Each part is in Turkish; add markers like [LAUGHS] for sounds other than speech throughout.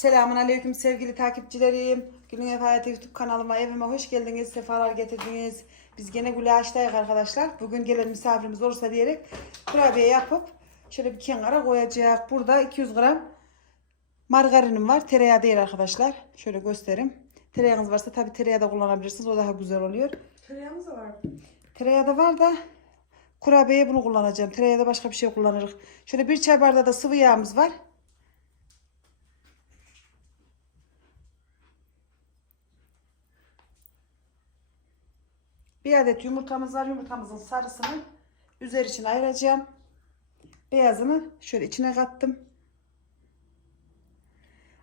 Selamun Aleyküm sevgili takipçilerim. Günün Ev Hayatı YouTube kanalıma evime hoş geldiniz. Sefalar getirdiniz. Biz gene gülaştayız arkadaşlar. Bugün gelen misafirimiz olursa diyerek kurabiye yapıp şöyle bir kenara koyacak. Burada 200 gram margarinim var. Tereyağı değil arkadaşlar. Şöyle göstereyim. Tereyağınız varsa tabii tereyağı da kullanabilirsiniz. O daha güzel oluyor. Tereyağımız da var. Tereyağı da var da kurabiyeye bunu kullanacağım. Tereyağı da başka bir şey kullanırız. Şöyle bir çay bardağı da sıvı yağımız var. Bir adet yumurtamız var. Yumurtamızın sarısını üzeri için ayıracağım. Beyazını şöyle içine kattım.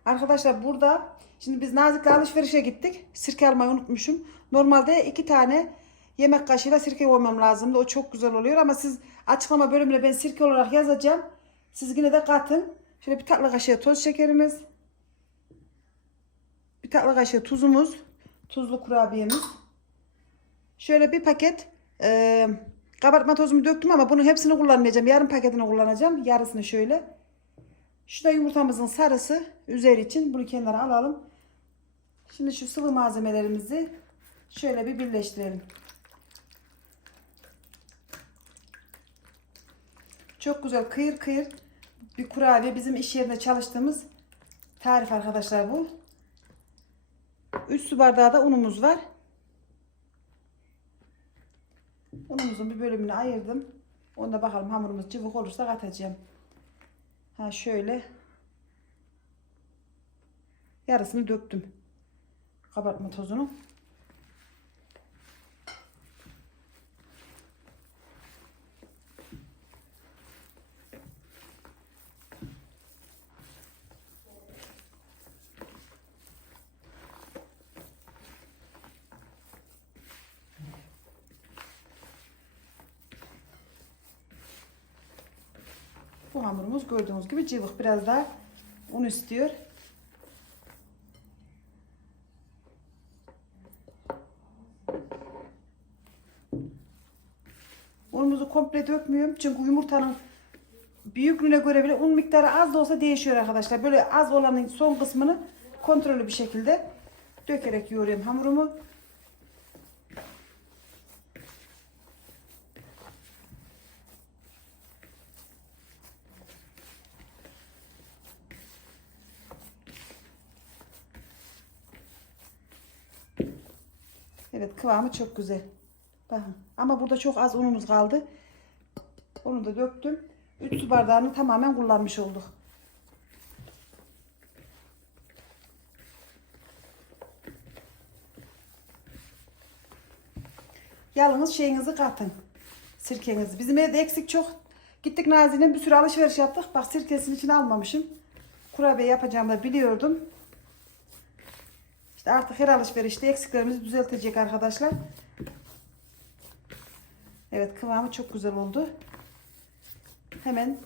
Arkadaşlar burada şimdi biz Nazik'le alışverişe gittik. Sirke almayı unutmuşum. Normalde iki tane yemek kaşığıyla sirke koymam lazımdı. O çok güzel oluyor ama siz açıklama bölümüne ben sirke olarak yazacağım. Siz yine de katın. Şöyle bir tatlı kaşığı toz şekerimiz. Bir tatlı kaşığı tuzumuz. Tuzlu kurabiyemiz. Şöyle bir paket e, kabartma tozumu döktüm ama bunun hepsini kullanmayacağım. Yarım paketini kullanacağım. Yarısını şöyle. Şu da yumurtamızın sarısı üzeri için. Bunu kenara alalım. Şimdi şu sıvı malzemelerimizi şöyle bir birleştirelim. Çok güzel kıyır kıyır bir kurabiye. Bizim iş yerinde çalıştığımız tarif arkadaşlar bu. 3 su bardağı da unumuz var. Unumuzun bir bölümünü ayırdım. Onda bakalım hamurumuz cıvık olursa katacağım. Ha şöyle. Yarısını döktüm. Kabartma tozunu. Bu hamurumuz gördüğünüz gibi cıvık. Biraz daha un istiyor. Unumuzu komple dökmüyorum. Çünkü yumurtanın büyüklüğüne göre bile un miktarı az da olsa değişiyor arkadaşlar. Böyle az olanın son kısmını kontrollü bir şekilde dökerek yoğuruyorum hamurumu. Evet kıvamı çok güzel. Bakın. Ama burada çok az unumuz kaldı. Onu da döktüm. 3 su bardağını tamamen kullanmış olduk. Yalnız şeyinizi katın. Sirkenizi. Bizim evde eksik çok. Gittik Nazi'nin bir sürü alışveriş yaptık. Bak sirkesini içine almamışım. Kurabiye yapacağımı da biliyordum. İşte artık her alışverişte eksiklerimizi düzeltecek arkadaşlar. Evet kıvamı çok güzel oldu. Hemen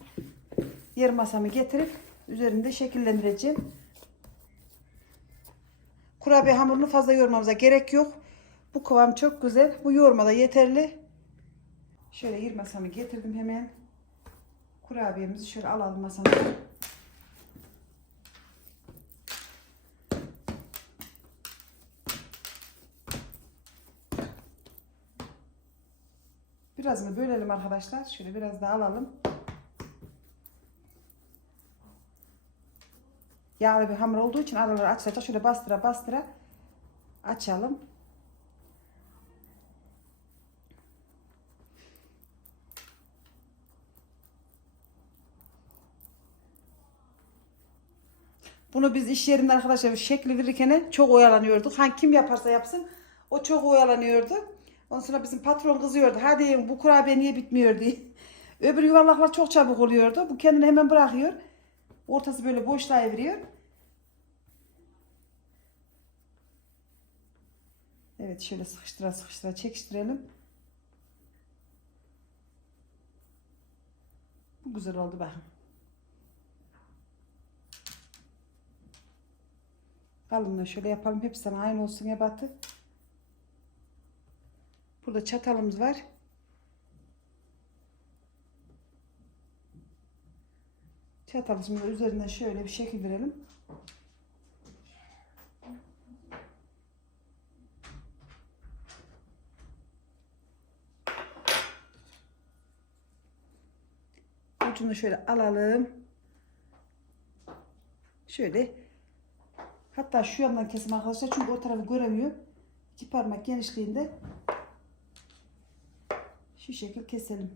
yarım masamı getirip üzerinde şekillendireceğim. Kurabiye hamurunu fazla yoğurmamıza gerek yok. Bu kıvam çok güzel. Bu yoğurma da yeterli. Şöyle yarım masamı getirdim hemen. Kurabiyemizi şöyle alalım masamıza. Birazını bölelim arkadaşlar. Şöyle biraz daha alalım. Yağlı bir hamur olduğu için araları açacak. Şöyle bastıra bastıra açalım. Bunu biz iş yerinde arkadaşlar şekli verirken çok oyalanıyorduk. Hangi kim yaparsa yapsın o çok oyalanıyordu. Ondan sonra bizim patron kızıyordu. Hadi bu kurabiye niye bitmiyor diye. [LAUGHS] Öbür yuvarlaklar çok çabuk oluyordu. Bu kendini hemen bırakıyor. Ortası böyle boşluğa veriyor. Evet şöyle sıkıştıra sıkıştıra çekiştirelim. Bu güzel oldu bakın. Kalınlığı şöyle yapalım. Hepsine aynı olsun ebatı. Burada çatalımız var. Çatalımızın üzerine şöyle bir şekil verelim. Ucunu şöyle alalım. Şöyle hatta şu yandan kesim arkadaşlar çünkü o tarafı göremiyor. İki parmak genişliğinde şu şekil keselim.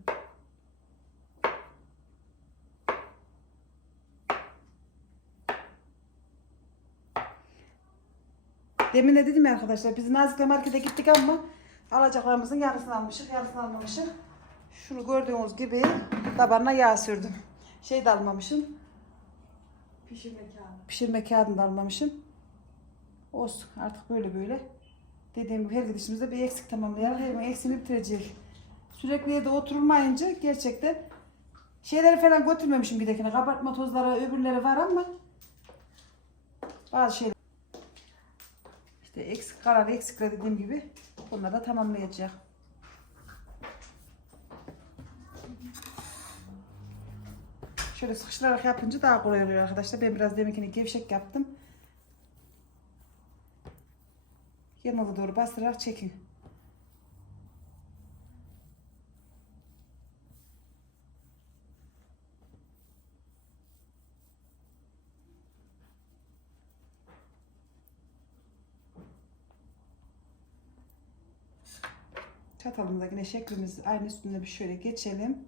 Demin de dedim ya arkadaşlar biz Nazik'le markete gittik ama alacaklarımızın yarısını almışız, yarısını almamışız. Şunu gördüğünüz gibi tabanına yağ sürdüm. Şey de almamışım. Pişirme kağıdı. Pişirme kağıdını da almamışım. Olsun artık böyle böyle. Dediğim gibi her gidişimizde bir eksik tamamlayarak her eksiğini bitirecek. Sürekli evde oturulmayınca gerçekten şeyleri falan götürmemişim gidekine. Kabartma tozları öbürleri var ama bazı şeyler işte eksik karar eksikler dediğim gibi bunları da tamamlayacak. Şöyle sıkıştırarak yapınca daha kolay oluyor arkadaşlar. Ben biraz deminkini gevşek yaptım. Yanına doğru bastırarak çekin. Çatalımıza yine şeklimiz aynı üstünde bir şöyle geçelim.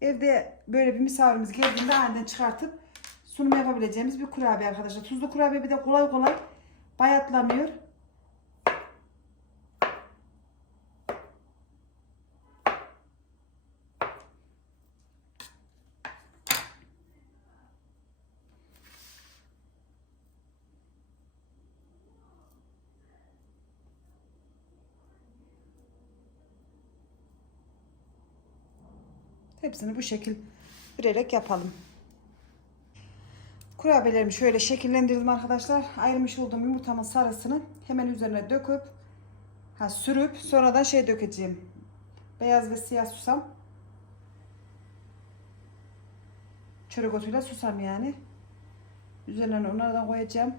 Evde böyle bir misafirimiz geldiğinde aniden çıkartıp sunum yapabileceğimiz bir kurabiye arkadaşlar. Tuzlu kurabiye bir de kolay kolay bayatlamıyor. Hepsini bu şekil vererek yapalım. Kurabiyelerimi şöyle şekillendirdim arkadaşlar. Ayırmış olduğum yumurtamın sarısını hemen üzerine döküp ha sürüp sonradan şey dökeceğim. Beyaz ve siyah susam. Çörek otuyla susam yani. Üzerine onlardan koyacağım.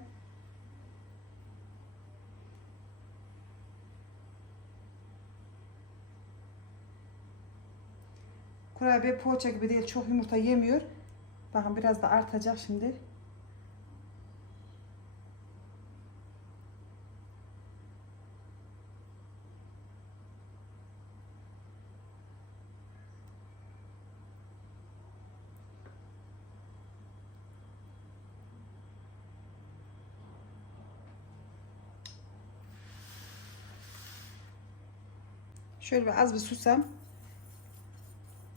Kurabiye poğaça gibi değil. Çok yumurta yemiyor. Bakın biraz da artacak şimdi. Şöyle bir az bir susam.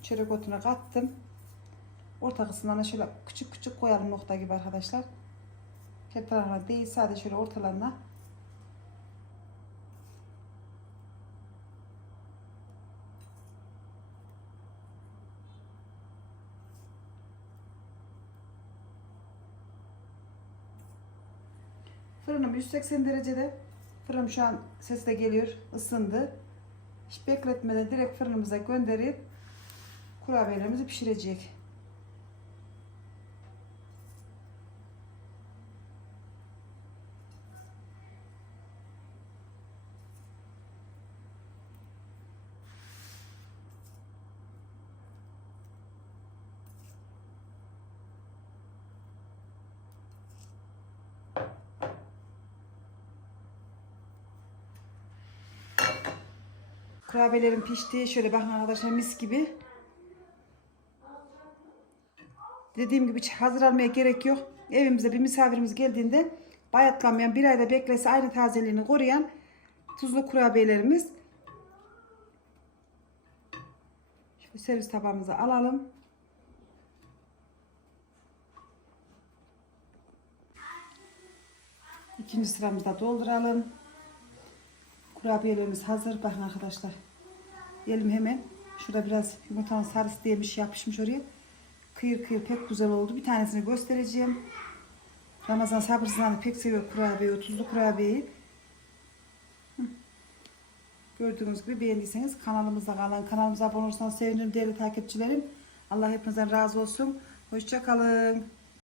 Çörek otuna kattım. Orta kısımlarına şöyle küçük küçük koyalım nokta gibi arkadaşlar. Her tarafına değil sadece şöyle ortalarına. Fırınım 180 derecede. Fırınım şu an sesi de geliyor. ısındı. Hiç bekletmeden direkt fırınımıza gönderip kurabiyelerimizi pişirecek. Kurabiyelerim pişti. Şöyle bakın arkadaşlar mis gibi. Dediğim gibi hiç hazır almaya gerek yok. Evimize bir misafirimiz geldiğinde bayatlanmayan bir ayda beklese aynı tazeliğini koruyan tuzlu kurabiyelerimiz. Şöyle servis tabağımıza alalım. İkinci sıramızda dolduralım. Kurabiyelerimiz hazır. Bakın arkadaşlar. Yiyelim hemen. Şurada biraz yumurtanın sarısı diye bir şey yapışmış oraya. Kıyır kıyır pek güzel oldu. Bir tanesini göstereceğim. Ramazan sabırsızlandı. Pek seviyor kurabiyeyi. Tuzlu kurabiyeyi. Gördüğünüz gibi beğendiyseniz kanalımıza kalın. Kanalımıza abone olursanız sevinirim değerli takipçilerim. Allah hepinizden razı olsun. Hoşçakalın.